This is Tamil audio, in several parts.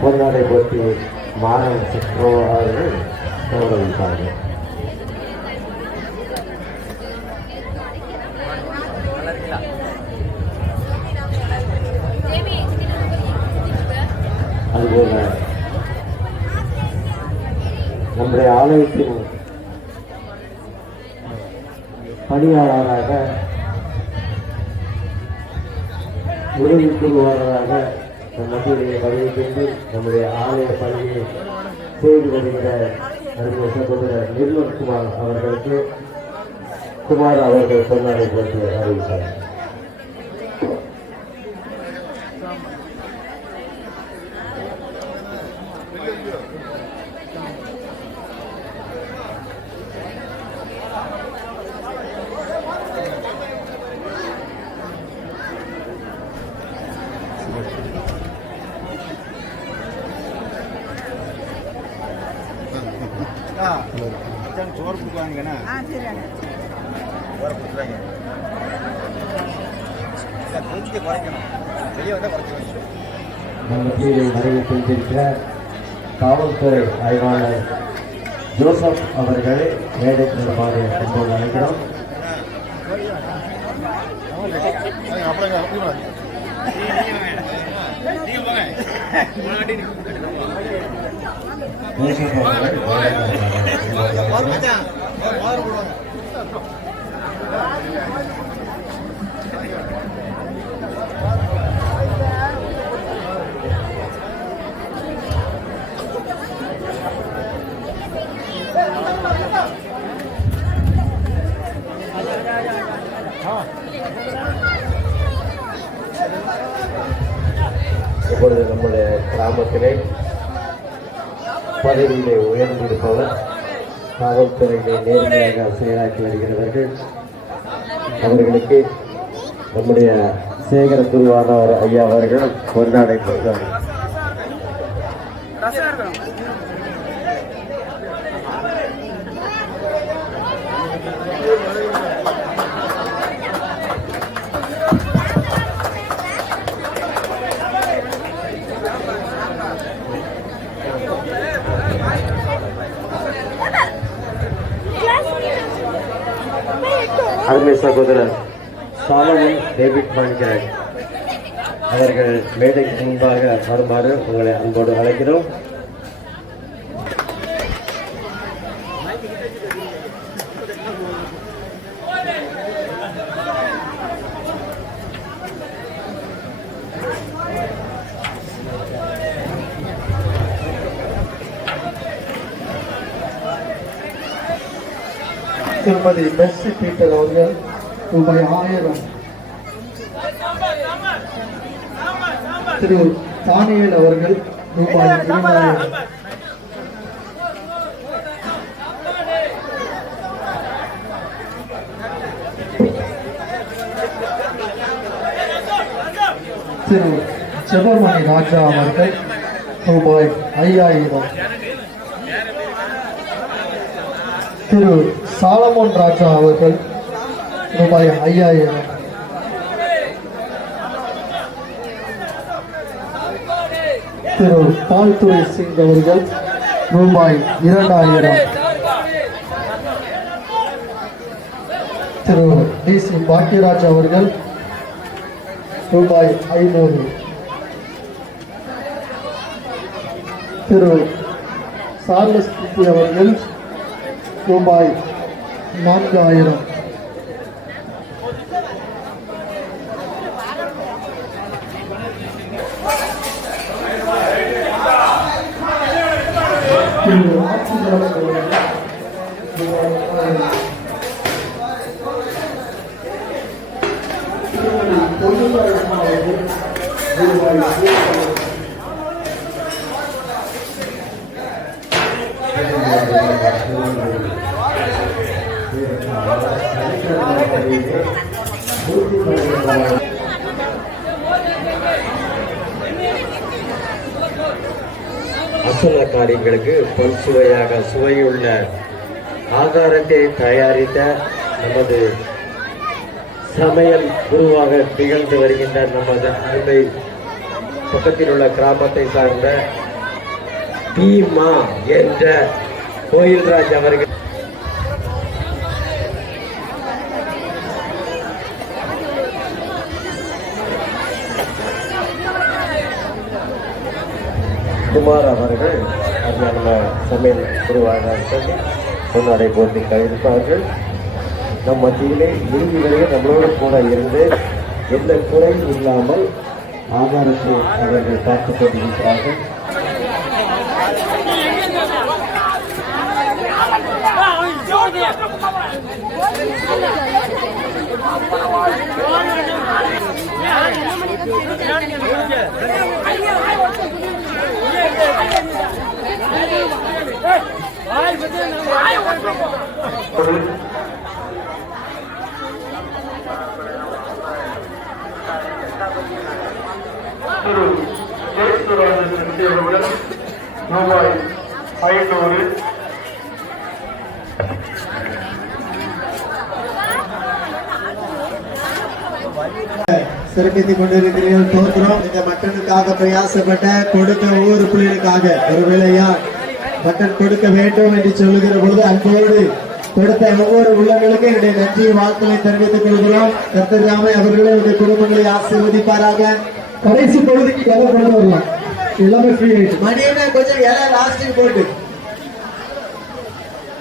பொன்னாடை போட்டி மாணவ சிற்றோ அவர்கள் கௌரவிப்பார்கள். அதுபோல நம்முடைய ஆலயத்தின் பணியாளராக உதவி குருவாளராக நம்முடைய வருகை கொண்டு நம்முடைய ஆலய பணியை செய்து வருகிற அருமை சகோதரர் நிர்மல் குமார் அவர்களுக்கு குமார் அவர்கள் பொன்னாடை போட்டு அறிவித்தார். சோறு கொடுக்குவாங்கன்னா கொடுத்துருவாங்க. குறைக்கணும், வெளியே வந்தால் குறைச்சி. நம்ம கீழே வருகை கொண்டிருக்கிற காவல்துறை ஆய்வாளர் ஜோசப் அவர்கள் மேடைக்கு வருமாறு என்போடு அழைக்கிறோம். ஜோசப் இப்பொழுது நம்முடைய கிராமத்திலே பதவியிலே உயர்ந்திருப்பவர் காவல்துறையிலே நேர்மையாக செயலாற்றி வருகிறவர்கள் அவர்களுக்கு நம்முடைய சேகர குருவானவர் ஐயா அவர்கள் பொன்னாடை கொடுத்தார். அருமை சகோதரர் சாலமன் டேவிட் மாணிக்கர் அவர்கள் மேடைக்கு முன்பாக வருமாறு உங்களை அன்போடு அழைக்கிறோம். திருமதி மெர்சி பீட்டர் அவர்கள் ரூபாய் 1000, திரு தானியல் அவர்கள் ரூபாய் 20,000, திரு ஜெபமணி ராஜா அவர்கள் ரூபாய் 5,000, திரு சாலமோன் ராஜா அவர்கள் ரூபாய் 5,000, திரு பால்துறை சிங் அவர்கள் ரூபாய் 2,000, திரு டிசி பாக்கியராஜ் அவர்கள் ரூபாய் 500, திரு சார்லஸ் அவர்கள் ரூபாய் 4,000, அசல காரியங்களுக்கு பொன் சுவையாக சுவையுள்ள ஆகாரத்தை தயாரித்த நமது சமையல் குருவாக திகழ்ந்து வருகின்ற நமது அருமை பக்கத்தில் உள்ள கிராமத்தை சார்ந்த பீமா என்ற கோயில்ராஜ் அவர்கள் குமார் அவர்கள் அந்த சமையல் குருவாக பொன்னாடை போட்டி கைவிட்டார்கள். நம் மத்தியிலே இறுதி வரையில் நம்மளோடு கூட இருந்து எந்த குறையும் இல்லாமல் ஆதாரத்தை அவர்கள் பார்த்துக் கொண்டிருக்கிறார்கள். ரூபாய் 500. சிறப்பித்துக் கொண்டிருக்கிறீர்கள். தோற்கிறோம். இந்த மட்டனுக்காக பிரயாசப்பட்ட கொடுத்த ஒவ்வொரு பிள்ளைகளுக்காக ஒருவேளையா மட்டன் கொடுக்க வேண்டும் என்று சொல்லுகிற பொழுது அன்போடு கொடுத்த ஒவ்வொரு உள்ளங்களுக்கும் என்னுடைய நன்றி வாழ்த்துக்களை தெரிவித்துக் கொள்கிறோம். கர்த்தர் தாமே அவர்களுடைய குடும்பங்களை ஆசீர்வதிப்பாராக. கடைசி பகுதிக்கு இலை கொண்டு வரலாம். எல்லாமே ஃப்ரீ ஆயிட்டு மணியனை கொஞ்சம் இலை லாஸ்ட்டுக்கு போட்டு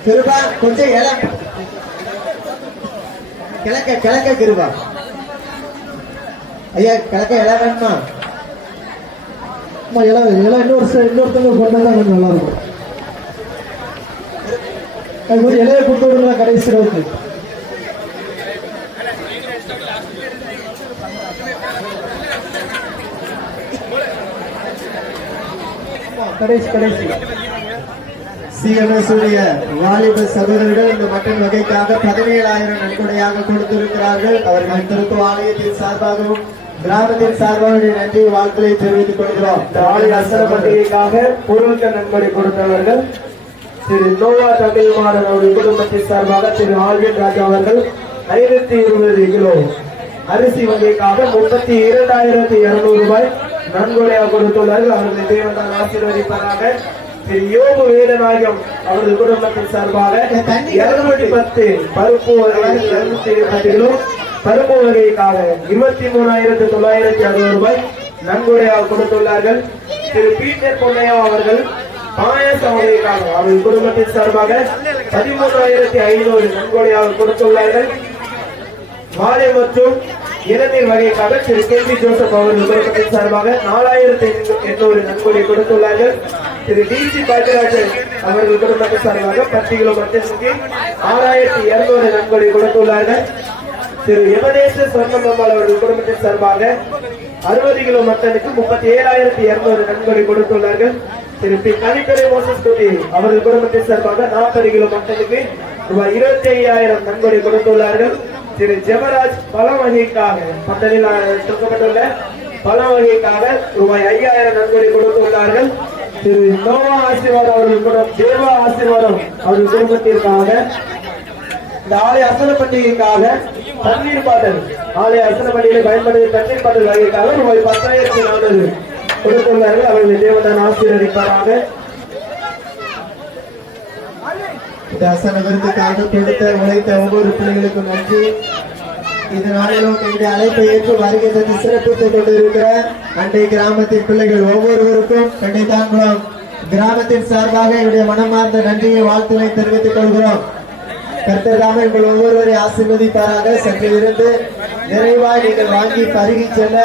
கிருபா கொஞ்சம் இலை கிழக்க கிருபா ஐயா கிழக்க இலை வேணுமா? இலை இன்னொருத்தவங்க கொண்டாதான் நல்லா இருக்கும். கொஞ்சம் இலையை கொடுத்து விடுங்களா கடைசி ரோட்டு. கடைசி சிஎம்எஸ் உடைய வாலிப சகோதரர்கள் இந்த மட்டன் வகைக்காக 17,000 நன்கொடையாக கொடுத்திருக்கிறார்கள். அவர்கள் திருத்துவ ஆலயத்தின் சார்பாகவும் கிராமத்தின் சார்பாக நன்றி வாழ்த்துக்களை தெரிவித்துக் கொள்கிறோம். ஆலய அசர பண்டிகைக்காக பொருட்கள் நன்கொடை கொடுத்தவர்கள் திரு நோவா தமிழ்மாறன் அவருடைய குடும்பத்தின் சார்பாக திரு ஆல்வின் ராஜா அவர்கள் 520 கிலோ அரிசி வகைக்காக 32,200 ரூபாய் நன்கொடையாக கொடுத்துள்ளார்கள். அவர்கள் தேவனால் ஆசீர்வதிப்பதாக. திரு யோகு வேதநாயகம் அவரது குடும்பத்தின் சார்பாக 210 பருப்பு வகை 220 கிலோ பருப்பு வகைக்காக 23,960 ரூபாய் நன்கொடையாக கொடுத்துள்ளார்கள். திரு பீட்டர் பொன்னையா அவர்கள் பாயச வகைக்காக அவரது குடும்பத்தின் சார்பாக 13,500 நன்கொடையாக கொடுத்துள்ளார்கள். வாழை மற்றும் இளநீர் வகைக்காக திரு கேபி ஜோசப் அவர்கள் குடும்பத்தின் சார்பாக 4,800 நன்கொடை கொடுத்துள்ளார்கள். திரு டிசி பாஜராஜன் அவர்கள் குடும்பத்தின் சார்பாக 10 கிலோ மட்டனுக்கு 6,200 நன்கொடை கொடுத்துள்ளார்கள். திரு யமனேச சொர்ணம்மாள் அவர்கள் குடும்பத்தின் சார்பாக 60 கிலோ மட்டனுக்கு 37,200 நன்கொடை கொடுத்துள்ளார்கள். திரு பி கனிக்கரை மோசஸ் குட்டி அவர்கள் குடும்பத்தின் சார்பாக 40 கிலோ மட்டனுக்கு ரூபாய் 25,000 நன்கொடை கொடுத்துள்ளார்கள். திரு ஜெபராஜ் பல வகைக்காக பட்டலில் கொடுக்கப்பட்டுள்ள பல வகைக்காக ரூபாய் 5,000 நன்கொடை கொடுத்துள்ளார்கள். திரு நோவா ஆசீர்வாதம் அவர்கள் தேவா ஆசீர்வாதம் அவர்கள் குடும்பத்திற்காக இந்த ஆலய அசன பண்டிகைக்காக தண்ணீர் பாட்டல் ஆலய அசன பண்டிகையை பயன்படுத்திய தண்ணீர் பாட்டல் வகைக்காக ரூபாய் 10,400 கொடுத்துள்ளார்கள். அவர்கள் தேவதான் ஆசீர்வதிப்பாராக. இந்த அசன விருதுக்காக கொடுத்த உழைத்த ஒவ்வொரு பிள்ளைகளுக்கும் நன்றி. இந்த நாளிலும் என்னுடைய அழைப்பை ஏற்று வருகை தந்து சிறப்பித்துக் கொண்டிருக்கிற அண்டை கிராமத்தின் பிள்ளைகள் ஒவ்வொருவருக்கும் கண்டித்தாங்குளம் கிராமத்தின் சார்பாக என்னுடைய மனமார்ந்த நன்றியை வாழ்த்துக்களை தெரிவித்துக் கொள்கிறோம். கர்த்தர் தாமே உங்கள் ஒவ்வொருவரை ஆசீர்வதிப்பாராக. சற்று இருந்து நிறைவாய் நீங்கள் வாங்கி பருகி செல்ல